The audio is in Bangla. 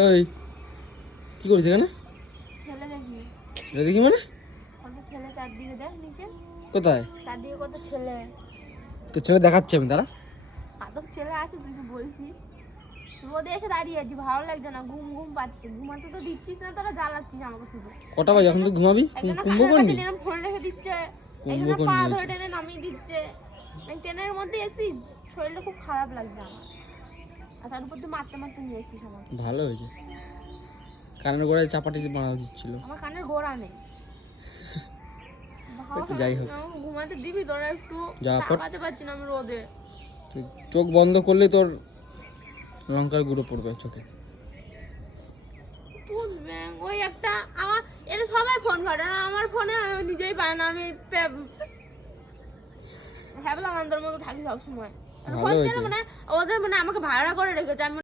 এই কি করিস এখানে? ছেলে দেখি। ছেলে দেখি মানে? কত ছেলে চারদিকে দেখ নিচে। কোথায়? চারদিকে কত ছেলে। তো ছেলে দেখাচ্ছে আমি তারা। আদম ছেলে আছে তুই তো বলছিস। রোদে এসে দাঁড়িয়ে আছি, ভালো লাগছে না, ঘুম ঘুম পাচ্ছে। ঘুমাতে তো দিচ্ছিস না, তোরা জ্বালাচ্ছিস আমাকে শুধু। কটা বাজে এখন? তো ঘুমাবি? কুম্ভকর্ণী ফোন রেখে দিচ্ছে, একজনের পা ধরে টেনে নামিয়ে দিচ্ছে। আমি ট্রেনের মধ্যে এসি, শরীরটা খুব খারাপ লাগছে আমার। আর তার উপর তুই মারতে মারতে নিয়ে এসেছিস আমাকে। ভালো হয়েছে, কানের গোড়ায় চাপাটি মারা উচিত ছিল। আমার কানের গোড়া নেই। যাই হোক, ঘুমাতে দিবি তোরা একটু? তাকাতে পারছি না আমি রোদে। তুই চোখ বন্ধ করলে তোর লঙ্কার গুঁড়ো পড়বে চোখে। ওই একটা আমার, এটা সবাই ফোন করে, আমার ফোনে আমি নিজেই পাই না। আমি হ্যাবলা গান্ধার মতো থাকি সবসময়। মানে ওদের মানে আমাকে ভাড়া করে রেখেছে। আমি